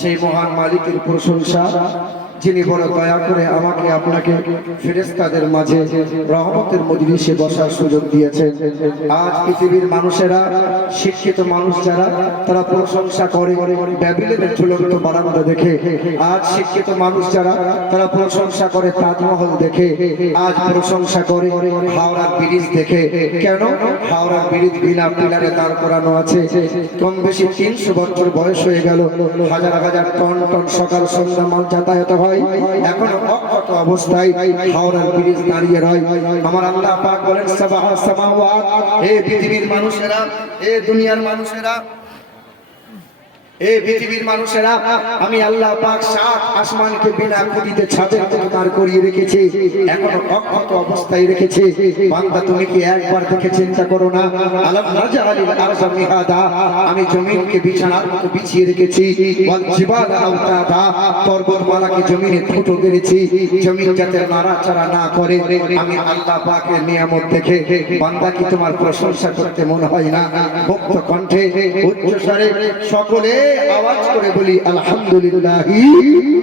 সেই মহান মালিকের প্রশংসা, যিনি বড় দয়া করে আমাকে আপনাকে ফেরেশতাদের মাঝে রহমতের মজলিসে বসার সুযোগ দিয়েছেন। আজ পৃথিবীর মানুষেরা, শিক্ষিত মানুষ যারা, তারা প্রশংসা করে ব্যাবিলনের ঝুলন্ত বারান্দা দেখে। আজ শিক্ষিত মানুষ যারা, তারা প্রশংসা করে তাজমহল দেখে। আজ প্রশংসা করে হাওড়ার ব্রিজ দেখে। কেন? হাওড়ার ব্রিজ বিনা পিলারে দাঁড় করানো আছে। কম বেশি 300 বছর বয়স হয়ে গেল, হাজার হাজার টন টন সকাল সন্ধ্যা মাল যাতায়াত হয়, এখন অক্ষত অবস্থায় হাওড়ার ব্রিজ দাঁড়িয়ে রয়। আমার আল্লাহ পাক বলেন, সাবাহা সামাওয়াত, হে পৃথিবীর মানুষেরা, হে দুনিয়ার মানুষেরা, এই পৃথিবীর মানুষেরা, আমি আল্লাহ পাক 7 আসমানকে বিনা খুঁটিতে ছাদের মতো দাঁড় করিয়ে রেখেছি, এখনো অক্ষত অবস্থায় রেখেছি। বান্দা, তুমি কি একবার দেখে চিন্তা করো না? আলাম নাজআলিল আরযা মিহাদা, আমি জমিনকে বিছানার মতো বিছিয়ে রেখেছি। ওয়াল জিবালা আওতাদা, পর্বতমালাকে জমিনে ফুটো করেছি, জমিন যাতে নাড়াচাড়া না করে। আমি আল্লাহ পাকের নিয়ামত দেখে বান্দা কি তোমার প্রশংসা করতে মন হয় না? মুক্ত কণ্ঠে উচ্চস্বরে সকলে আওয়াজ করে বলি আলহামদুলিল্লাহি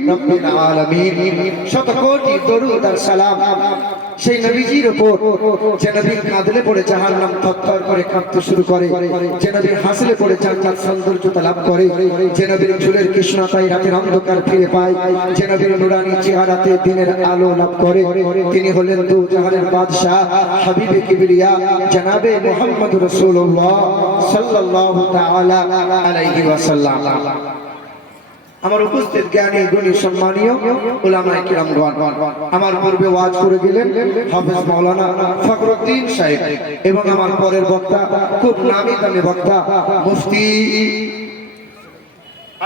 রাব্বিল আলামিন। শত কোটি দরুদ আর সালাম সেই নবীজির উপর, যে নবী কাঁদলে পড়ে জাহান্নাম থরথর করে কাঁপতে শুরু করে, যে নবী হাসলে পড়ে জান্নাত সৌন্দর্যতা লাভ করে, যে নবীর চুলের কৃষ্ণতায় রাতের অন্ধকার ফিরে পায়, যে নবীর নুরানি চেহারাতে দিনের আলো লাভ করে, তিনি হলেন দু জাহানের বাদশা, হাবিবে কিবরিয়া, জনাবে মুহাম্মদুর রাসূলুল্লাহ সাল্লাল্লাহু তাআলা আলাইহি ওয়াসাল্লাম। আমার উপস্থিত জ্ঞানী গুণী সম্মানীয় উলামায়ে কিরামগণ, আমার পূর্বে ওয়াজ করে গেলেন হাফেজ মাওলানা ফখরুদ্দিন সাহেব, এবং আমার পরের বক্তা খুব নামি দামি বক্তা মুফতি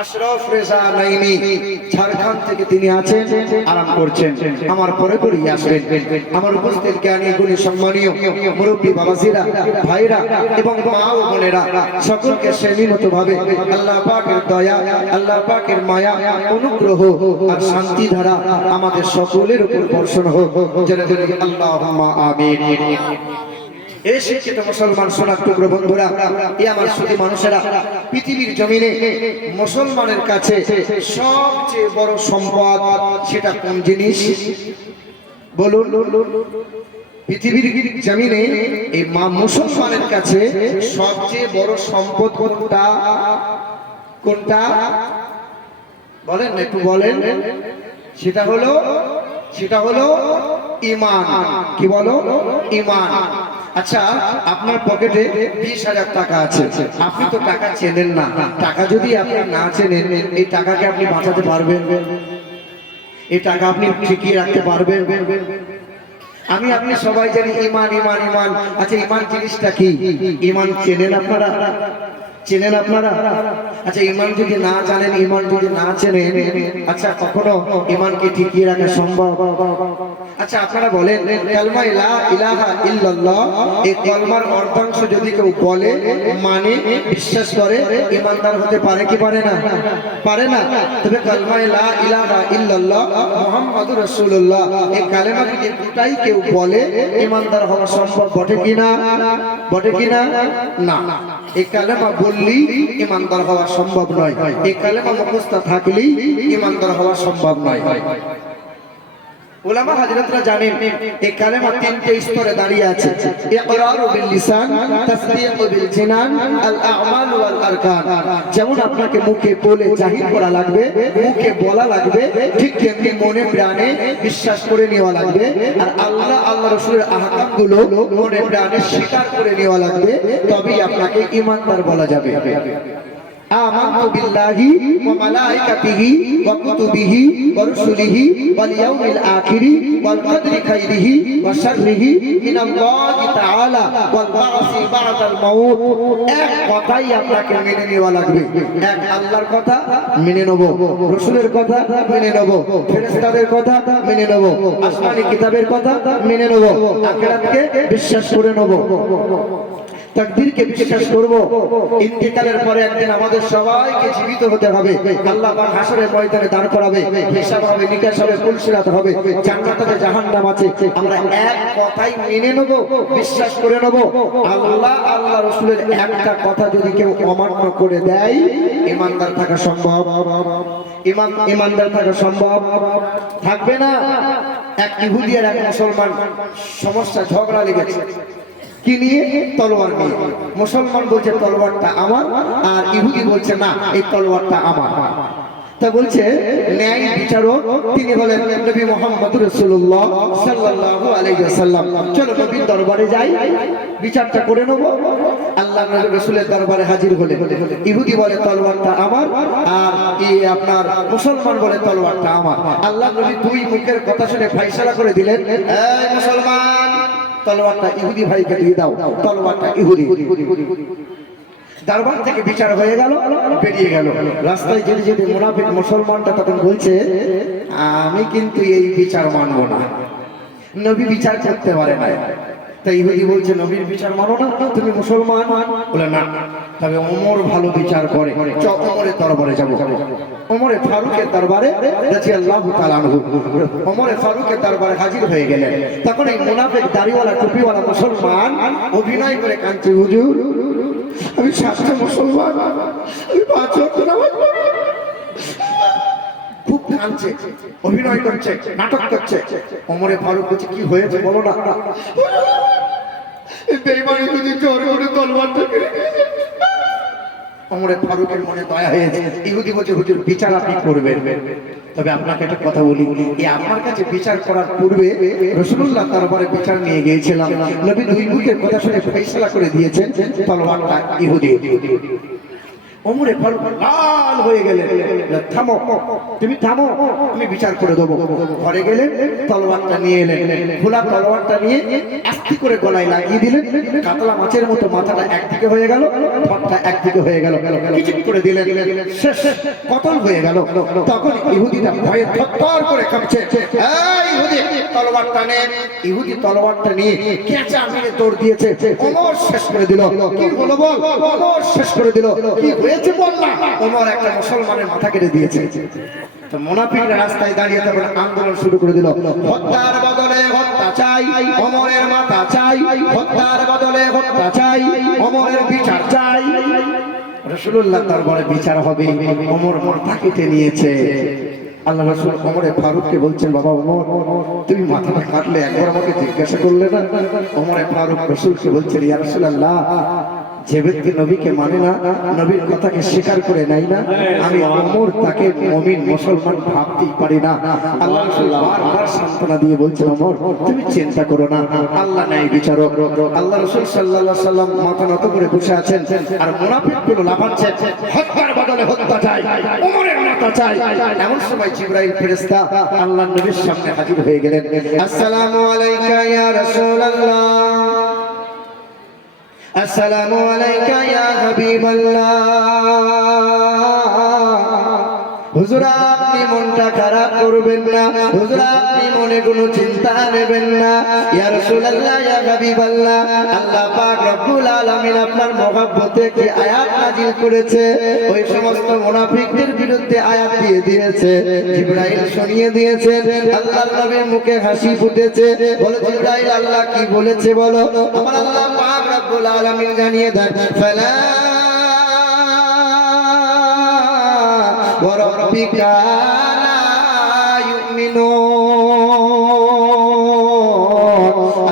আশরাফ রেজা নাইমি, ঝাড়খণ্ড থেকে তিনি আছেন, আরাম করছেন। আমার পরে পরেই আসবেন আমার উপস্থিত জ্ঞানী গুণী সম্মানীয় মুরব্বী বাবাজিরা, ভাইরা এবং মা ও বোনেরা, সকলকে শ্রেণীমতো ভাবে আল্লাহ পাকের দয়া, আল্লাহ পাকের মায়া, অনুগ্রহ আর শান্তি ধারা আমাদের সকলের উপর বর্ষণ হোক। জেনে বলি আল্লাহুম্মা আমিন। এই শিক্ষিত মুসলমান সোনার টুকরো বন্ধুরা, এই আমার সুধী মানুষেরা, পৃথিবীর জমিনে মুসলমানের কাছে সবচেয়ে বড় সম্পদ সেটা কোন জিনিস বলুন? পৃথিবীর জমিনে এই মুসলমানের কাছে সবচেয়ে বড় সম্পদ কোনটা? কোনটা বলেন, একটু বলেন। সেটা হলো ঈমান। কি বলো? ঈমান। আচ্ছা, আপনার পকেটে 20,000 টাকা আছে, আপনি তো টাকা চেনেন না। টাকা যদি আপনি না চেনেন, এই টাকাকে আপনি বাঁচাতে পারবেন? এই টাকা আপনি ঠিকিয়ে রাখতে পারবেন? আমি আপনি সবাই জানি ঈমান, ঈমান, ঈমান। আচ্ছা, ঈমান জিনিসটা কি? ঈমান চেনেন আপনারা? চেনেন আপনারা? আচ্ছা, ঈমান যদি না জানেন, ঈমান যদি না চেনেন, আচ্ছা কখনো ঈমানকে টিকিয়ে রাখা সম্ভব? আচ্ছা, আপনারা বলেন, কালমা লা ইলাহা ইল্লাল্লাহ, এই কলমার অর্থাংশ যদি কেউ বলে, মানে, বিশ্বাস করে, ঈমানদার হতে পারে কি পারে না? পারে না। তবে কালমা লা ইলাহা ইল্লাল্লাহ মুহাম্মাদুর রাসূলুল্লাহ, এই কালেমা যদি দুটাই কেউ বলে, ঈমানদার হওয়া সম্ভব বটে কিনা? বটে কিনা? না। এই কালেমা বললেই ঈমানদার হওয়া সম্ভব নয়। এই কালেমা মুখস্থ থাকলেই ঈমানদার হওয়া সম্ভব নয়। উলামা হযরতরা জানেন এই কালেমা 3টে স্তরে দাঁড়িয়ে আছে। ইকরারু বিল লিসান, তাসদীকু বিল জিনান, আল আ'মাল ওয়াল আরকান। যেমন আপনাকে মুখে বলে জাহির করা লাগবে, মুখে বলা লাগবে, ঠিক তেমনি মনে প্রাণে বিশ্বাস করে নেওয়া লাগবে। আর আল্লাহ রাসূলের আহকামগুলো মনে প্রাণে স্বীকার করে নেওয়া লাগবে, তবেই আপনাকে ঈমানদার বলা যাবে। আমানতু বিল্লাহি ওয়া মালাইকাতিহি ওয়া কুতুবিহি ওয়া রুসুলিহি ওয়াল ইয়াউমিল আখিরি ওয়াল কদরি খাইরিহি ওয়া শাররিহি মিনাল্লাহি তাআলা ওয়াল বা'সি বা'দাল মাউত। এক কথাই আপনাকে মেনে নেওয়া লাগবে। এক আল্লাহর কথা মেনে নেব, রাসূলের কথা মেনে নেব, ফেরেশতাদের কথা মেনে নেব, আসমানি কিতাবের কথা মেনে নেব, আখিরাতকে বিশ্বাস করে নেব, তাকদীরকে বিশ্বাস করব। ইন্তেকালের পরে একদিন আমাদের সবাইকে জীবিত হতে হবে। আল্লাহ পাক হাসরের ময়দানে দাঁড় করাবে, হিসাব হবে, নিকাশ হবে, ফুলসিরাত হবে, জান্নাত আছে, জাহান্নাম আছে। আমরা এক কথাই মেনে নেব, বিশ্বাস করে নেব। আল্লাহ রাসূলের একটা কথা যদি কেউ অমান্য করে দেয়, ঈমানদার থাকা সম্ভব? ইমানদার থাকা সম্ভব থাকবে না। এক ইহুদি আর এক মুসলমান সমস্যা, ঝগড়া লেগেছে কি নিয়ে? তলোয়ার নিয়ে। মুসলমান বলছে তলোয়ারটা আমার, আর ইহুদি বলছে না এই তলোয়ারটা আমার। তা বলছে ন্যায় বিচারক তিনি বলেন নবী মুহাম্মদ রাসূলুল্লাহ সাল্লাল্লাহু আলাইহি ওয়াসাল্লাম, চলো নবীর দরবারে যাই, বিচারটা করে নেব। আল্লাহ রাসূলের দরবারে হাজির হলে ইহুদি বলে তলোয়ারটা আমার, আর আপনার মুসলমান বলে তলোয়ারটা আমার। আল্লাহ নবী দুই মুখের কথা শুনে ফয়সালা করে দিলেন, এই মুসলমান তলোয়ারটা ইহুদি ভাইকে দিয়ে দাও, তলোয়ারটা ইহুদি। দরবার থেকে বিচার হয়ে গেল, বেরিয়ে গেল। রাস্তায় যেতে যেতে মুনাফিক মুসলমানটা তখন বলছে, আমি কিন্তু এই বিচার মানব না, নবী বিচার করতে পারে না। তাই ইহুদি বলছে নবীর বিচার মানো না, তুমি মুসলমান? বলে না, তবে ওমর ভালো বিচার করে, ওমরের দরবারে যাবো। ওমরে ফারুকের দরবারে রাদিয়াল্লাহু তাআলা আনহু, ওমরে ফারুকের দরবারে হাজির হয়ে গেলেন। তখন এই মুনাফিক দাড়িওয়ালা টুপিওয়ালা মুসলমান অভিনয় করে কাঁদছে, হুজুর আমি সাতটা মুসলমান, আমি 5 ওয়াক্ত নামাজ পড়ি। খুব কাঁদছে, অভিনয় করছে, নাটক করছে। ওমরে ফারুক বলছে কি হয়েছে বলো না। বেঈমানি যদি জোর করে তলোয়ারটা কেড়ে নিয়েছে। ওমরে ফারুকের মনে দয়া হয়েছে। ইহুদি বলছে হুজুর বিচার আপনি করবেন, তবে আপনাকে একটা কথা বলি, এই আপনার কাছে বিচার করার পূর্বে রাসূলুল্লাহ দরবারে বিচার নিয়ে গিয়েছিলাম, নবী দুই মুখের কথা শুনে ফয়সালা করে দিয়েছেন তলোয়ারটা ইহুদি। ওমরে ফারুক লাল হয়ে গেলেন, থামো তুমি থামো, আমি বিচার করে দেবো। ঘরে গেলেন, তলোয়ারটা নিয়ে এলেন, খোলা তলোয়ারটা নিয়ে আস্তে করে গলায় লাগিয়ে দিলেন। কাতলা মাছের মতো মাথাটা একদিকে হয়ে গেল, ঠোঁটটা একদিকে হয়ে গেল, কিছু করে দিলেন, শেষ, কতল হয়ে গেল। তখন ইহুদিটা ভয়ে থরথর করে কাঁপছে, এই ইহুদি তলোয়ারটা নে। ইহুদি তলোয়ারটা নিয়ে কেঁচা মেরে দৌড় দিয়েছে, ওমর শেষ করে দিল। কি হলো বল? ওমর শেষ করে দিল। কি হয়েছে বল না। ওমর একটা মুসলমানের মাথা কেটে দিয়েছে। তো মুনাফিকরা রাস্তায় দাঁড়িয়ে তখন আন্দোলন শুরু করে দিল, হত্যার বদলে হত্যা চাই, ওমরের মাথা চাই, হত্যার বদলে হত্যা চাই, ওমরের বিচার চাই। রাসূলুল্লাহ দরবারে বিচার হবে, ওমর মাথা কেটে নিয়েছে। আল্লাহ রাসূল ওমরে ফারুককে বলছেন, বাবা ওমর তুমি মাথাটা কাটলে একবার আমাকে জিজ্ঞাসা করলে না? ওমরে ফারুক রাসূলকে বলছেন, ইয়া রাসূলুল্লাহ যে ব্যক্তি নবীকে মানে না, নবীর কথাকে স্বীকার করে নাই না, আমি ওমর তাকে মুমিন মুসলমান ভাবতেই পারি না। আল্লাহ রাসূল বারবার সান্ত্বনা দিয়ে বলছেন, ওমর তুমি চিন্তা করো না, আল্লাহ নাই বিচারক। আল্লাহ রাসূল সাল্লাল্লাহু আলাইহি ওয়াসাল্লাম মাথা নত করে বসে আছেন, আর মুনাফিকগুলো লাফাচ্ছে, হত্যার বদলে হত্যা চাই, ওমরের মাথা চাই। এমন সময় জিবরাইল ফেরেশতা আল্লাহর নবীর সামনে হাজির হয়ে গেলেন। আসসালামু আলাইকা ইয়া রাসূলুল্লাহ, আসসালামু আলাইকা ইয়া হাবিবাল্লাহ। হুজুর আপনি মনটা খারাপ করবেন না, হুজুর আপনি মনে কোনো চিন্তা নেবেন না। ইয়া রাসূলুল্লাহ ইয়া হাবিবাল্লাহ, আল্লাহ পাক রব্বুল আলামিন আপনার মহব্বতে কি আয়াত নাযিল করেছে, ওই সমস্ত মুনাফিকদের বিরুদ্ধে আয়াত দিয়ে দিয়েছে। জিবরাইল শুনিয়ে দিয়েছেন, আল্লাহর নবীর মুখে হাসি ফুটেছে। বলো জিবরাইল আল্লাহ কি বলেছে বলো। আমার আল্লাহ পাক রব্বুল আলামিন জানিয়ে দেন, ফালা وربك لا يؤمنون।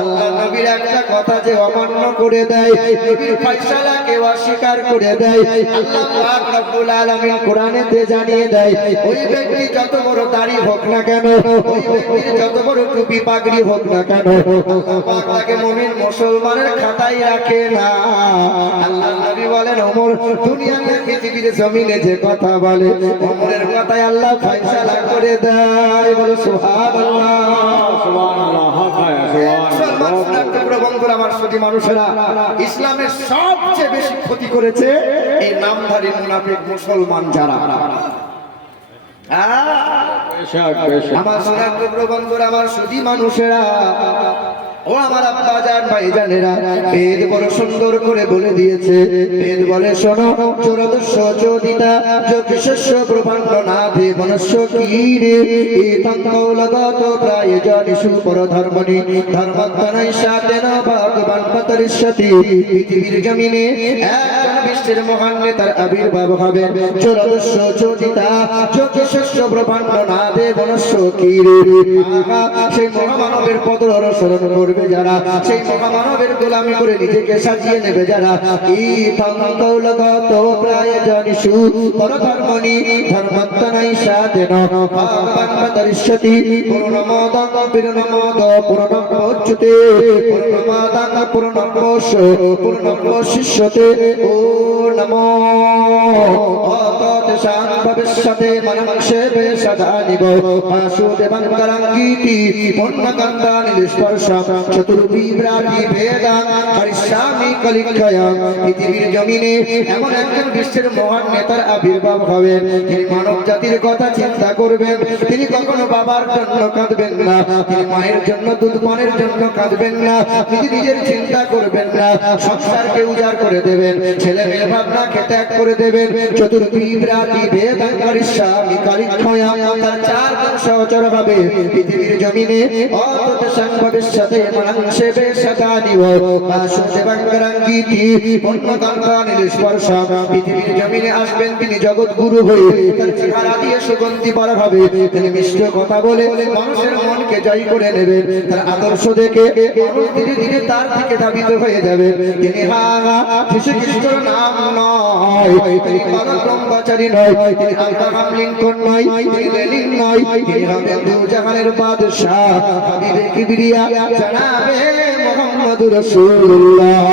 আল্লাহ নবীর একটা কথা যে অমান্য করে দেয়, নবীর ফয়সালাকে অস্বীকার করে দেয়, আল্লাহ পাক রব্বুল আলামিন কোরআনেতে জানিয়ে দেয়, ওই ব্যক্তি যত বড় দাড়ি হোক না কেন, ওই ব্যক্তির যত বড় টুপি পাগড়ি হোক না কেন, আল্লাহ পাক তাকে মুমিন মুসলমানের খাতায় রাখে না। আল্লাহ নবী বলেন, ওমর দুনিয়াতে পৃথিবীর জমিনে যে কথা বলে, ওমরের কথায় আল্লাহ ফয়সালা করে দেয়। বলো সুবহানাল্লাহ, সুবহানাল্লাহ, সুবহানাল্লাহ। বন্ধুরা আমার, সুধী মানুষেরা, ইসলামের সবচেয়ে বেশি ক্ষতি করেছে এই নামধারী মুনাফিক মুসলমান যারা। আমার সোনার টুকরো বন্ধুরা, আমার সুধী মানুষেরা, ও আমার আব্বা জান ভাইজানেরা, বেদ বড় সুন্দর করে বলে দিয়েছে। বেদ বলে শোনো, চোরদস্য চোদিতা জ্যোতিষস্য ব্রহ্মাণ্ড নাভে মনুষ্য কীরে এতঙ্কৌলগত প্রায় জনিষু পরধর্মণি ধর্মত্তনৈ সাতেন ভগবান পতরিষ্যতি। পৃথিবীর জমিনে একজন বিশ্বের মহান নেতার আবির্ভাব হবে। চোরাদস্য চোদিতা চোখে শস্য ব্রহ্মাণ্ড না দে বনস্য কিরে, সেই মহামানবের পদ অনুসরণ করবে যারা, সেই মহামানবের গোলামি করে নিজেকে সাজিয়ে নেবে যারা, প্রায় জানিসু পরধর্মণি ধর্মত্তনাই সাধেন ভগবান তরিষ্যতি পূর্ণমদং পূর্ণমদ পূর্ণমোচ্যতে পূর্ণমদং পূর্ণমোষ পূর্ণমোশিষ্যতে ও নমো অততেষাং ভবিষ্যতে মনংসেবে সদা নিব বাসুদেবং করঙ্গীতি পূর্ণকান্তানি নিষ্পর্শম চতুর্বিভ্রাটি বেদাং হরিষ্যামি কলিক্ষয়ং। পৃথিবীর জমিনে এমন একজন বিশ্বের মহান নেতার আবির্ভাব হবেন, তিনি মানব জাতির কথা চিন্তা করবেন, তিনি কখনো বাবার জন্য কাঁদবেন না, তিনি মায়ের জন্য দুধ পানের জন্য কাঁদবেন না, তিনি নিজের চিন্তা করবেন না, সংসারকে উজাড় করে দেবেন, ছেলে মেয়ে ভাবনাকে ত্যাগ করে দেবেন। চতুর্বিভ্রাটি বেদাং হরিষ্যামি কলিক্ষয়ং, তার চার গুণ সহচর হবে পৃথিবীর জমিনে। অততেষাং ভবিষ্যতে মনংসেবে সদা নিব বাসুদেবং করঙ্গীতি পূর্ণকান্তানি নিষ্পর্শম। পৃথিবীর জমিনে আসবেন তিনি জগৎ গুরু হয়ে, তার চেহারা দিয়ে সুগন্ধি পরা হবে, তিনি মিষ্টি কথা বলে মানুষের মনকে জয় করে নেবেন, তার আদর্শ দেখে মানুষ ধীরে ধীরে তার দিকে ধাবিত হয়ে যাবে। তিনি যিশু খ্রিস্টের নাম নয়, তিনি ব্রহ্মচারী নয়, তিনি আব্রাহাম লিঙ্কন নয়, তিনি লেনিন নয়, তিনি হবেন দুজাহানের বাদশাহ হাবিবে কিবরিয়া জনাবে মুহাম্মদুর রাসূলুল্লাহ।